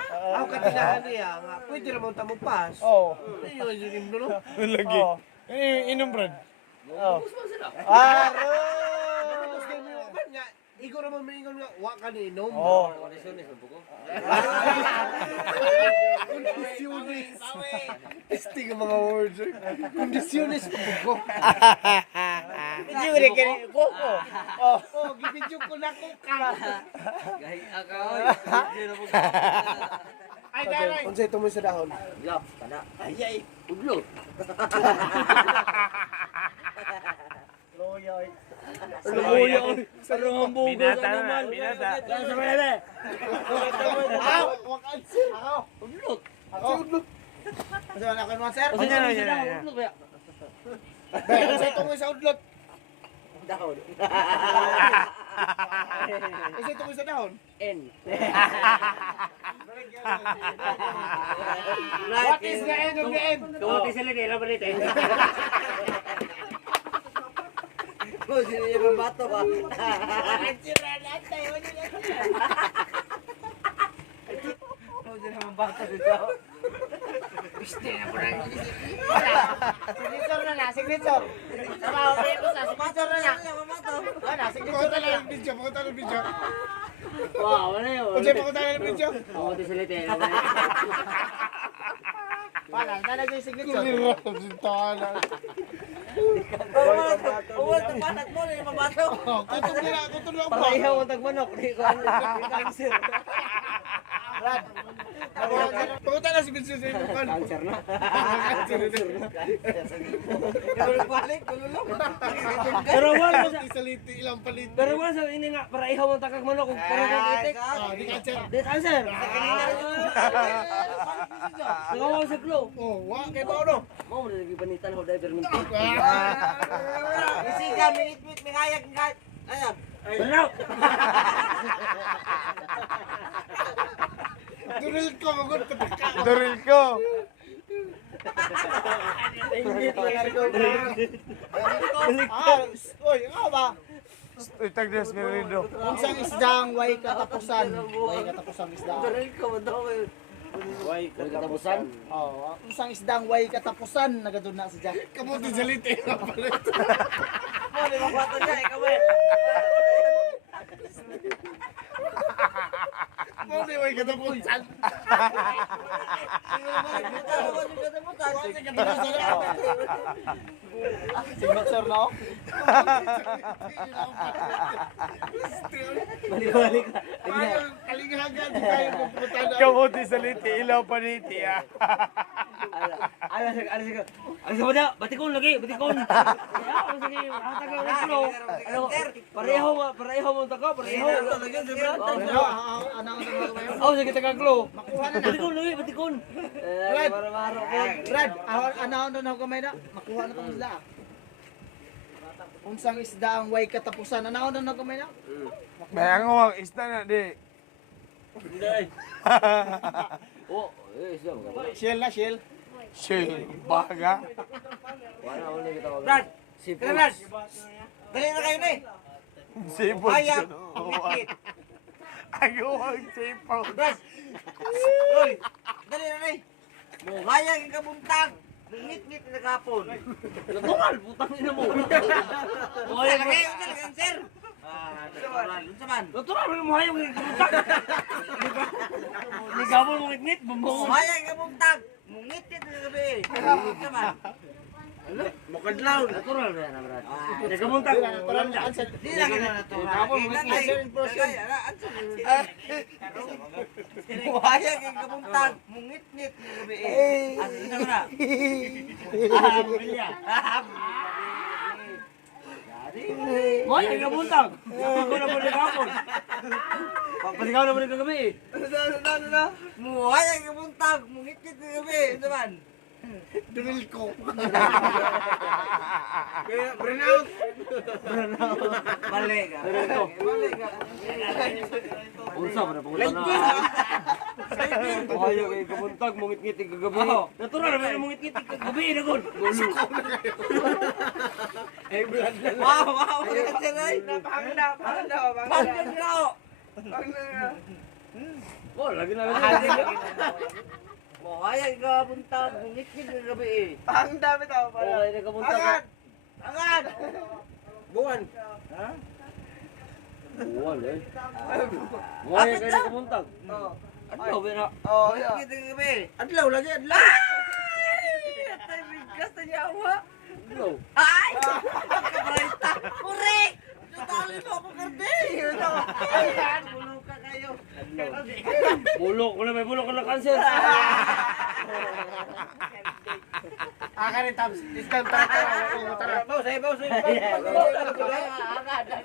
Ako katinahan niya nga, pwede naman tamupas. Oo. Ano yung sinim doon? Lagi. Inom, Brad. Oo. Gusto mo yung man nga, ikaw naman maingon nga, wa ka ni inom. Oo. Kondisyonis. Testing ang mga words. Kondisyonis ko bugo. Hindi mo rin kanina ko. Oh, gibidyo ko na ko ka. Ay, daray. Unsay tumoy sa dahon? Lap, kada. Ay. Udlo. Loyoy. Sarong ang bugo. Binata na, binata. Sa malala. Ako, wakan sir. Ako. Udlo. Ako. Kasi wala ka naman sir. Kasi Yan, na yan, sila. yan. Udlo kaya. Unsay tumoy sa udlot? Dahon. Unsay tumoy sa dahon? N. What is the end of the end? Kamuti sila nila ba nito? Kung sila yung bato ba? Kung sila yung bato dito. Signature na na, signature. Signature na na. Wala, signature na lang video, pakita ng video. Wow, ano yun? Unsay pakita ng video? Kamuti sila nila. Wala, talaga yung signature. Uwal itong patat mo, hindi mabato. Kutong lang Para pa. ihaw ang tagmanok, hindi ko ano, cancer. Brad. Pakita na si Vincent sa inyo kan. Cancer na. Cancer na. Balik, tululong. Pero wala mo sa... Isaliti ilang palit. Pero wala sa ini nga, para ihaw ang takag manok, kung para kang itik. Di cancer. Di cancer. Nagawa sa klo. Oh, wa kay ba no? Mau na lagi panitan ho diver minti. Isiga, minit-minit, mingayag, mingayag. Ayab. Benaw. Duril ko magod pataka. Doril ko. Oy, nga ba? Itagdas merido. Unsang isdang way katapusan? Way katapusan isda. Daril ko mo daw. Why katapusan? Oh, unsang isdang way katapusan nagadun na siya. Kamuti saliti. Mo ni magwato niya ikaw eh. Mo di way katapusan. Signature no? Balik-balik. Kalingagan di tayo pupunta na. Kamuti sa liti, ilaw paniti ah. Ano sa bada? Batikon lagi, batikon. Ano sige, ang taga ng flow. Ano, pareho mo taga, pareho. Oh, sige taga glow. Makuha na na. Batikon lagi, batikon. Brad. Maro-maro ko. Brad, anaon na kamay na. Makuha na tong isda. Unsang isda ang way katapusan. Anaon na kamay na. Bayang mo, ista na di. Oh, siya mo. Shell na, shell. Shil, baga. Wala ko kita ko. Brad, Sipos. Brad. Dali na kayo na eh. Sipos. Ayab, mikit. Agawang sipos. Brad. Uy, dali na eh. Mungayag yung kabuntag. Ngit-ngit na kapon. Natural, putang ina mo. Wala na kayo, cancer. Natural, dun sa man. Natural, mo hayong ngit-ngit. Ligabon mo ngit-ngit, bumbong. Mungayag yung kabuntag. Ngit-ngit na gabi. Dun sa man. Mukadlaw. Natural ba yan, Brad? Nagamuntag. Natural na answer. Di lang na natural. Answer in person. Mungayag yung kabuntag. Ngit-ngit na gabi. Ano yun na? Mo ay nagamuntag. Ako na mo ligabon. Pagpaligaw na mo nagagabi eh. Mungayag yung kabuntag. Ngit-ngit na gabi. Dun sa man. Drill ko. Burnout. Balik ka. Balik ka. Unsa ba na pangutan na? Ayaw kay kamuntag, mungit-ngit kagabi. Natural ba yung mungit-ngit kagabi na gud. Wow, wow. Napakaganda. Napakaganda. Napakaganda. Oh, lagi na Mohaya ka buntag, ngit-ngit ng gabi eh. Ang dami tao Oh, kaya nagkapunta ka. Angan! Buwan. Ha? Buwan eh. Buwan kaya nagkapuntag. Oo. Ano ba na? Oo, Ngit-ngit ng gabi. Adlaw lagi, adlaw. Atay, bigas na yawa. Ano? Ay! Kabarita! Correct! Natali mo ako karde! Ayan, bulong ka kayo. Bulok ko na, may bulok ka na cancer. Rin Tabs. Isdan tara. Bausay.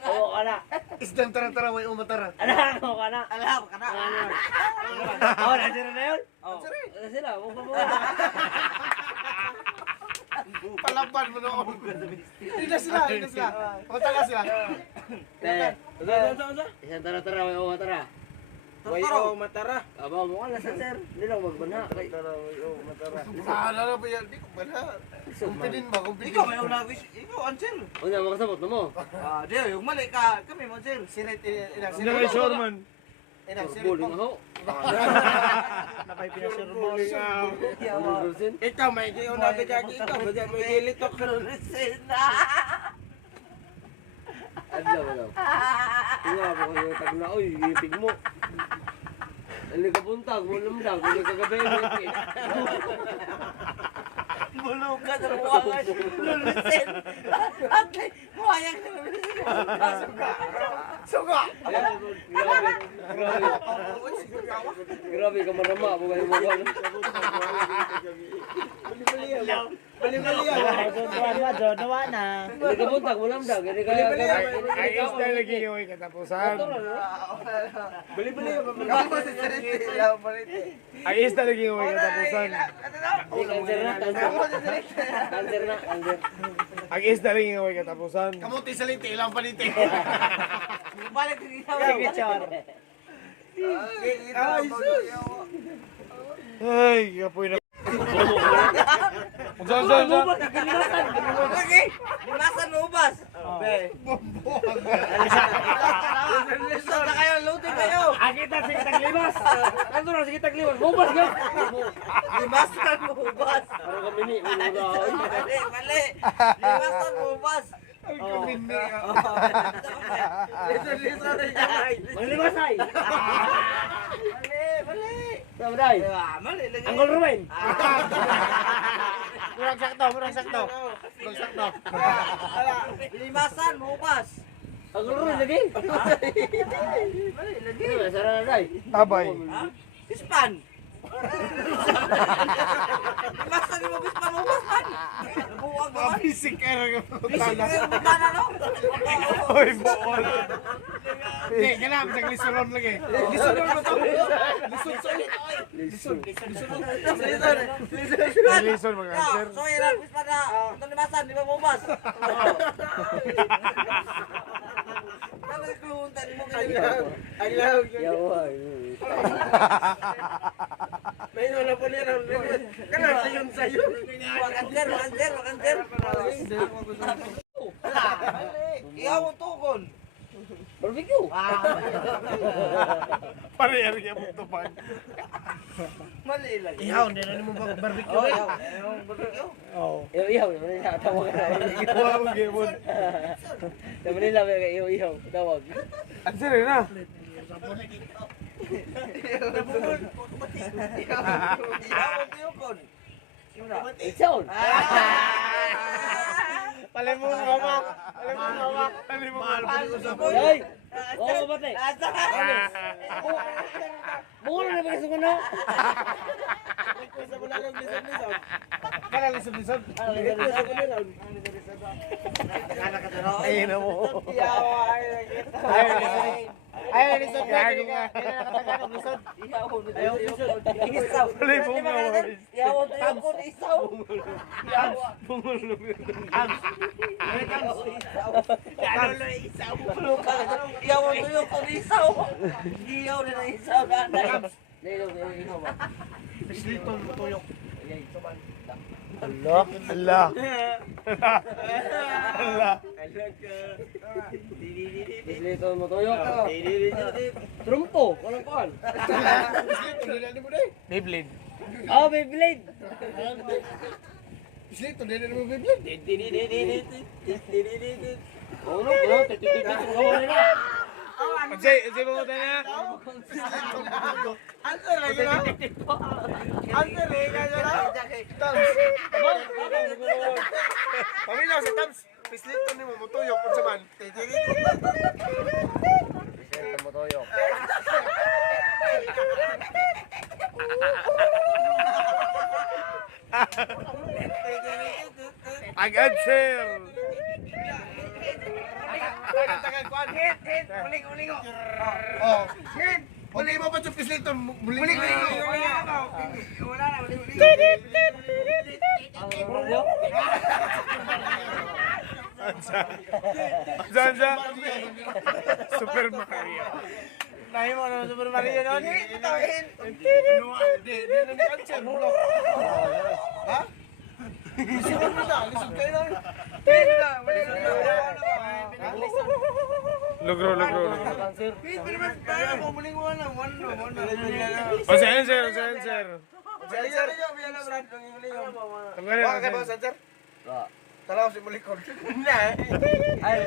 Oo ka na. Isdan tara, way umatara. Ano ka na? Alam ka na. Oo, nandiyan na yun? Oh. Ano sila? Huwag mo. Palaban mo noon. Hindi na sila. Umatara sila. Te. Isang tara, may uwa tara. Way umatara. Aba, mo ka na sa sir. Hindi lang magbanha. Ano ba yan? Di ko bala. Kumpidin ba? Ikaw may ulawis. Ikaw, answer. O na, makasabot na mo. Di, yung mali ka. Kami mo, answer. Sinit, Hindi kay Shorman. Bowling ako. Napay pinasurmol. Rusin. Ikaw may giyo na bigagi ikaw. May gilitok ka ron. Adlaw, adlaw. Tingnan ako kayo tagna. Uy, ipig mo. Dali ka buntag, mulamdag. Dali ka gabi. Bulong ka sa buwangan. Lulusin. Okay. Buhayang na lulusin. Suga! Grabe ka marama. Bukay mo ka. Bali-bali yan. Nawa na. Dali ka buntag, mulamdag. Dali ka gabi. Ay, isda lagi yung katapusan. Bali-bali yan. Ay, isda lagi yung katapusan. Cancer na, cancer na. Ang isda lagi yung katapusan. Kamuti sa linti, ilang paniti. Balik din ikaw. Ay, sus! Ay, kapoy na. Saan? Lagi. Limasan mo ubas. Listen na kayo. Luti kayo. Akita si taglimas. Ano na si taglimas? Bubas ka. Limasan mo ubas. Para kami ni. Mali. Limasan mo ubas. Listen. Manglimasay. Mali. Sama day. Mali lagi. Angkol Ruben. Murang sakto. Limasan mo ubas. Angkol Ruben lagi. Mali lagi. Ano, sarang na day. Abay. Ha? Ispan. Limasan mo ispan mo ubas man. Buwag mo. Bisik ka rin. Bisig kayo butana no? Oy, bukol. Hindi, ganap. Lisuron lagi. Lisuron mo to. Lison. Lison mag-answer. So, hirap ispan na. Itong limasan, di ba mo ubas? Tapos kuluntan mo ganyan. Yawa. May wala po niya ng limit. Kana sayon. Wakanser. Iyaw mo tukon. Barbecue. Parehar niya mong tupad. Mali lang. Ihaw, hindi na mo barbecue. Oh, iyaw. Barbecue. Oo. Iyaw. Tawag ka na. Wow, gimon. Sa Manila, may iyaw. Tawag. Answer na. Iyaw mo tukon. Itson. Palimong mama. Ay! Oo, bate. Bungo na naman kasi ko na. Kana lison. Ayun na mo. Ay, lison. Gago nga. Ayaw isaw. Palimong mama. Iyaw mo tukon isaw. Iyaw mo tukon isaw. Iyaw na isaw. Iyaw ba? Allah. Allah. Allah. Bislito mo toyo ka. Trumpo, walang kuhan. Beyblade. Oh, Beyblade. Bislito, dili na mo Beyblade. Oh, no, no, tititit ang gawa nila. Unsay mo na? Answer lagi na. Answer lagi ka na. Pamilya sa Tams. Bislito ni mo mutuyo kun sa man. Bislito mo toyo. Ang answer. Uling. Oh. Uli mo pa sa bislito. Uling. Wala na, uling. Zanza. Super Mario. Nahi mo na Super Mario nun? Di na ni answer. Ha? Lisod mo na. Lisod kayo nun. Lugro. Kaya mo, muling wala. Unsay answer? Answer nyo, biyan na Brad. Tanggalin Wala kayo ba answer. answer? Wala. Talaw si Mulikon. Ay,